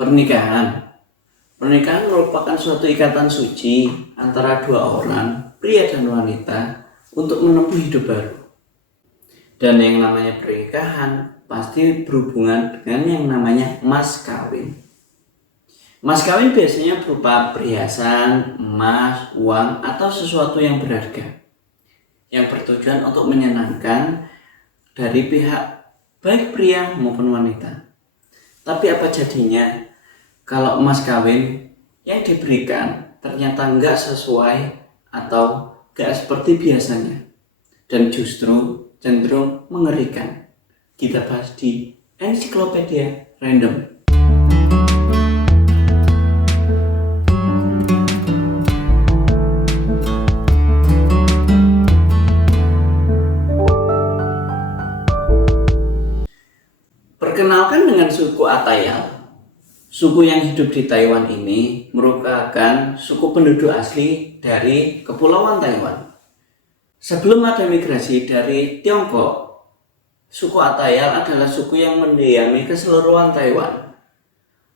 Pernikahan. Pernikahan merupakan suatu ikatan suci antara dua orang, pria dan wanita, untuk menempuh hidup baru. Dan yang namanya pernikahan pasti berhubungan dengan yang namanya mas kawin. Mas kawin biasanya berupa perhiasan, emas, uang, atau sesuatu yang berharga, yang bertujuan untuk menyenangkan dari pihak baik pria maupun wanita. Tapi apa jadinya kalau emas kawin yang diberikan ternyata nggak sesuai atau nggak seperti biasanya, dan justru cenderung mengerikan? Kita bahas di Ensiklopedia Random. Perkenalkan dengan suku Atayal. Suku yang hidup di Taiwan ini merupakan suku penduduk asli dari Kepulauan Taiwan. Sebelum ada migrasi dari Tiongkok, suku Atayal adalah suku yang mendiami keseluruhan Taiwan.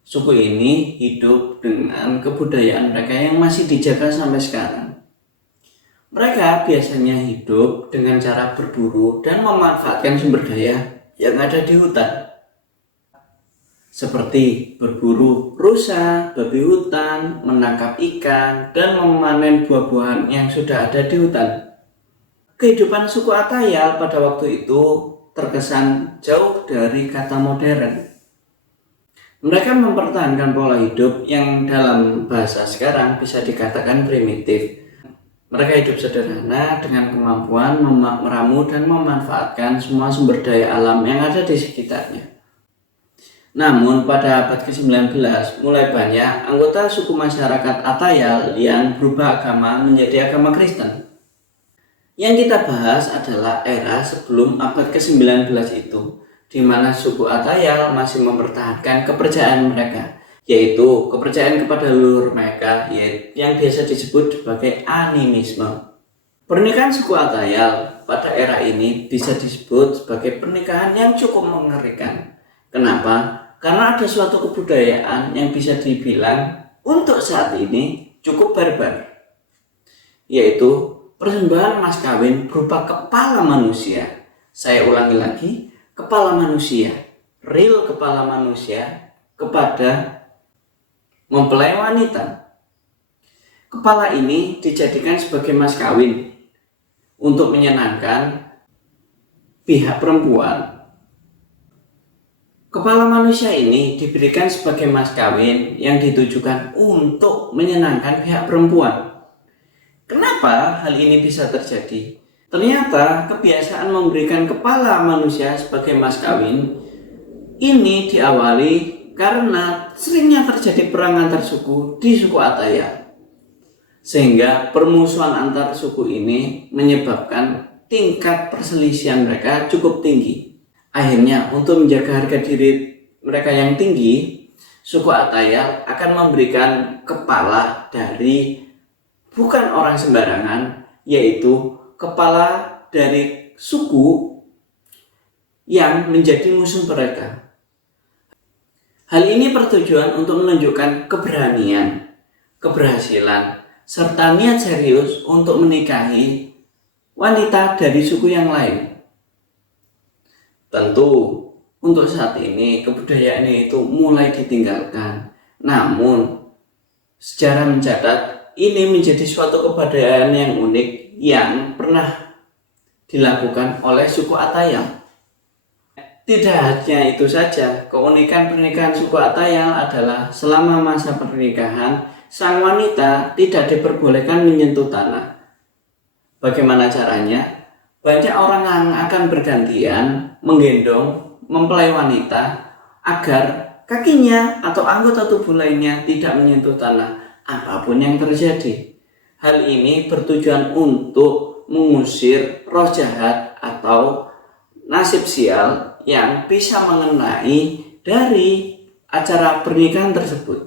Suku ini hidup dengan kebudayaan mereka yang masih dijaga sampai sekarang. Mereka biasanya hidup dengan cara berburu dan memanfaatkan sumber daya yang ada di hutan, seperti berburu rusa, babi hutan, menangkap ikan, dan memanen buah-buahan yang sudah ada di hutan. Kehidupan suku Atayal pada waktu itu terkesan jauh dari kata modern. Mereka mempertahankan pola hidup yang dalam bahasa sekarang bisa dikatakan primitif. Mereka hidup sederhana dengan kemampuan meramu dan memanfaatkan semua sumber daya alam yang ada di sekitarnya. Namun pada abad ke-19 mulai banyak anggota suku masyarakat Atayal yang berubah agama menjadi agama Kristen. Yang kita bahas adalah era sebelum abad ke-19 itu, di mana suku Atayal masih mempertahankan kepercayaan mereka, yaitu kepercayaan kepada leluhur mereka yang biasa disebut sebagai animisme. Pernikahan suku Atayal pada era ini bisa disebut sebagai pernikahan yang cukup mengerikan. Kenapa? Karena ada suatu kebudayaan yang bisa dibilang untuk saat ini cukup barbar, yaitu persembahan mas kawin berupa kepala manusia. Saya ulangi lagi, kepala manusia, real kepala manusia, kepada mempelai wanita. Kepala ini dijadikan sebagai mas kawin untuk menyenangkan pihak perempuan. Kepala manusia ini diberikan sebagai mas kawin yang ditujukan untuk menyenangkan pihak perempuan. Kenapa hal ini bisa terjadi? Ternyata kebiasaan memberikan kepala manusia sebagai mas kawin ini diawali karena seringnya terjadi perang antar suku di suku Atayal, sehingga permusuhan antar suku ini menyebabkan tingkat perselisihan mereka cukup tinggi. Akhirnya, untuk menjaga harga diri mereka yang tinggi, suku Atayal akan memberikan kepala dari bukan orang sembarangan, yaitu kepala dari suku yang menjadi musuh mereka. Hal ini bertujuan untuk menunjukkan keberanian, keberhasilan, serta niat serius untuk menikahi wanita dari suku yang lain. Tentu, untuk saat ini kebudayaan itu mulai ditinggalkan. Namun, sejarah mencatat ini menjadi suatu kebudayaan yang unik yang pernah dilakukan oleh suku Atayal. Tidak hanya itu saja, keunikan pernikahan suku Atayal adalah selama masa pernikahan, sang wanita tidak diperbolehkan menyentuh tanah. Bagaimana caranya? Banyak orang yang akan bergantian menggendong mempelai wanita agar kakinya atau anggota tubuh lainnya tidak menyentuh tanah apapun yang terjadi. Hal ini bertujuan untuk mengusir roh jahat atau nasib sial yang bisa mengenai dari acara pernikahan tersebut.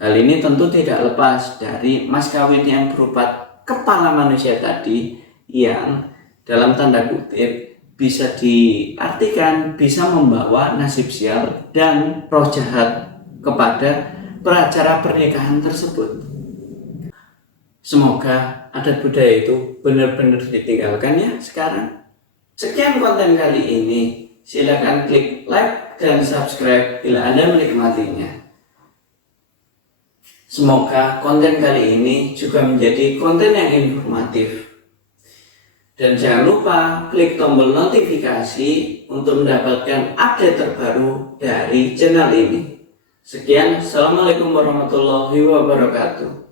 Hal ini tentu tidak lepas dari mas kawin yang berupa kepala manusia tadi, yang dalam tanda kutip bisa diartikan bisa membawa nasib sial dan roh jahat kepada peracara pernikahan tersebut. Semoga adat budaya itu benar-benar ditinggalkan ya sekarang. Sekian konten kali ini. Silakan klik like dan subscribe bila Anda menikmatinya. Semoga konten kali ini juga menjadi konten yang informatif. Dan jangan lupa klik tombol notifikasi untuk mendapatkan update terbaru dari channel ini. Sekian, Assalamualaikum warahmatullahi wabarakatuh.